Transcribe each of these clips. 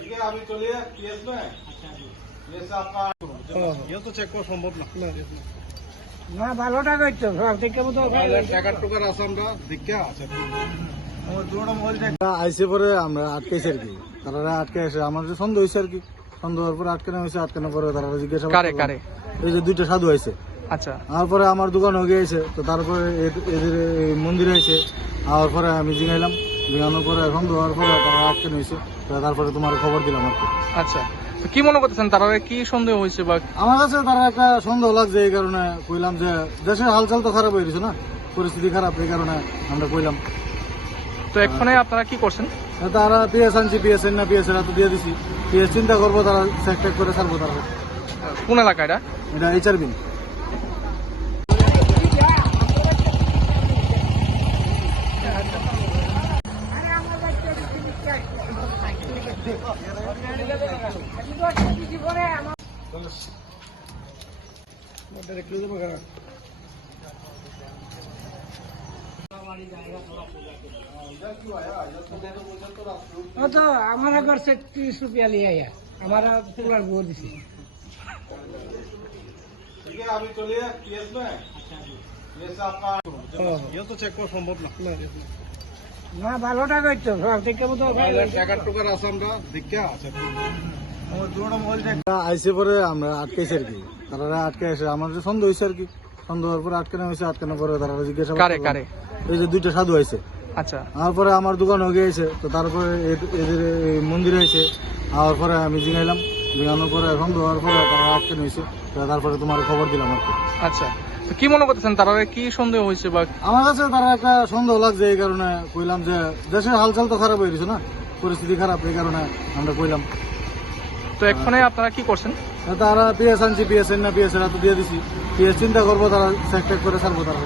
ठीक है अभी चलिए केस में ये से आपका ये तो চেক করা সম্ভব না না ভালোটা করছো সব থেকে মতো টাকার টুকার আছে আমরা দেখা চেক করবো আমার দুটো মোবাইল দেখ আইসে পরে আমরা আটকাইছি আর কি তারা আটকে এসে আমার যে সন্দেহ হয়েছে আর কি সন্দেহ হওয়ার পরে আটকানো হয়েছে আটকানোর পরে তারা জিজ্ঞাসা কারে কারে এই যে দুইটা সাধু আইছে আচ্ছা তারপরে আমার দোকান হয়ে গিয়েছে তো তারপরে এদ- এদের এই মন্দিরে এসে আওয়ার পরে আমি জিঙাইলাম জিঙানোর পরে সন্দেহ হওয়ার পরে তারা আটকানো হয়েছে তারপরে তোমার খবর দিলাম আর আচ্ছা তো কি মনে করতেছেন তারা কি সন্দেহ হয়েছে বা আমার কাছে তারা একটা সন্দেহ লাগছে এই কারণে কইলাম যে দেশের হালচাল তো খারাপ হয়ে গেছে না? পরিস্থিতি খারাপ এই কারণে আমরা কইলাম। তো এক্ষণে আপনারা কি করছেন? তারা পিএস আনছি পিএস না পিএস এরা তো দিয়ে দিছি। পিএস চিন্তা করব তারা চেক টেক করে ছাড়বো তারা। কোন এলাকা এটা? এটা এইচআর বিন वो तो हमारा घर से तीस रुपया लिया है हमारा पूरा गोद से ठीक है अभी चलिए केस में ये आपका ये तो चेक पर संभव ना না ভালোটা করছ সব থেকে মতো টাকার আছে আমরা দেখা চেক আমার দুটো মোবাইল দেখ। আইসে পরে আমরা আটকাইছি আর কি। তারা আটকে এসে আমার যে সন্দেহ হয়েছে আর কি। সন্দেহ হওয়ার পরে আটকানো হয়েছে আটকানোর পরে তারা জিজ্ঞাসা কারে কারে? এই যে দুইটা সাধু আইছে। আচ্ছা। তারপরে আমার দোকান হয়ে গিয়েছে তো তারপরে এদ- এদের এই মন্দিরে এসে আওয়ার পরে আমি জিঙাইলাম জিঙানোর পরে সন্দেহ হওয়ার পরে তারা আটকানো হয়েছে তারপরে তোমার খবর দিলাম আর কি। আচ্ছা। কি মনে করতেছেন তারা কি সন্দেহ হয়েছে বা আমার কাছে তারা একটা সন্দেহ লাগছে এই কারণে কইলাম যে দেশের হালচাল তো খারাপ হয়ে গেছে না? পরিস্থিতি খারাপ এই কারণে আমরা কইলাম। তো এক্ষণে আপনারা কি করছেন? তারা পিএস আনছি পিএস না পিএস এরা তো দিয়ে দিছি। পিএস চিন্তা করব তারা চেক করে ছাড়বো তারা।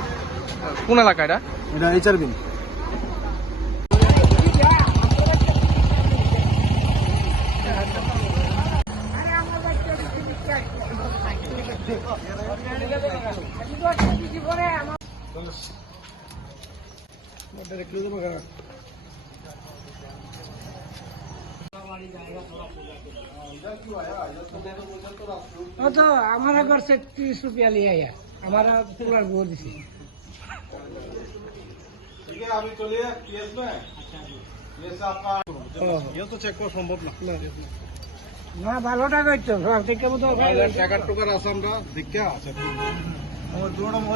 কোন এলাকা এটা? এটা এইচআর বিন वो तो हमारा घर से तीस रुपया ले आया हमारा पूरा बोल दिसी ठीक है अभी चलिए पीएस में ये आपका ये तो चेक को संभव ना না না ভালোটা করছ সব থেকে মতো টাকার টুকার আছে আমরা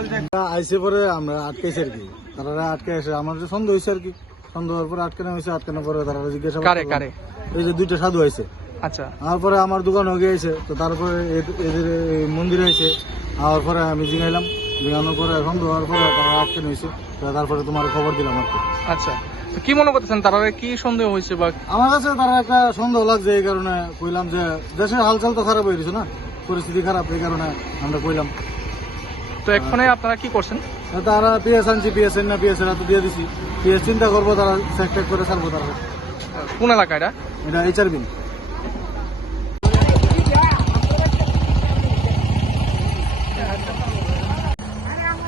দেখ। আইসে পরে আমরা আটকাইছি আর কি। তারা আটকে এসে আমার যে সন্দেহ হয়েছে আর কি। সন্দেহ হওয়ার পরে আটকানো হয়েছে আটকানোর পরে তারা জিজ্ঞাসা কারে কারে? এই যে দুইটা সাধু আইছে। আচ্ছা। তারপরে আমার দোকান হয়ে গিয়েছে। তো তারপরে এদ- এদের এই মন্দিরে এসে আওয়ার পরে আমি জিঙাইলাম জিঙানোর পরে সন্দেহ হওয়ার পরে তারা আটকানো হয়েছে তারপরে তোমার খবর দিলাম আর কি। আচ্ছা। কি মনে করতেছেন তারা কি সন্দেহ হয়েছে বা আমার কাছে তারা একটা সন্দেহ লাগছে এই কারণে কইলাম যে দেশের হালচাল তো খারাপ হয়ে গেছে না? পরিস্থিতি খারাপ এই কারণে আমরা কইলাম। তো এক্ষণে আপনারা কি করছেন? তারা পিএস আনছি পিএস না পিএস এরা তো দিয়ে দিছি। পিএস চিন্তা করব তারা চেক টেক করে ছাড়বো তারা। কোন এলাকা এটা? এটা এইচআরবি বি।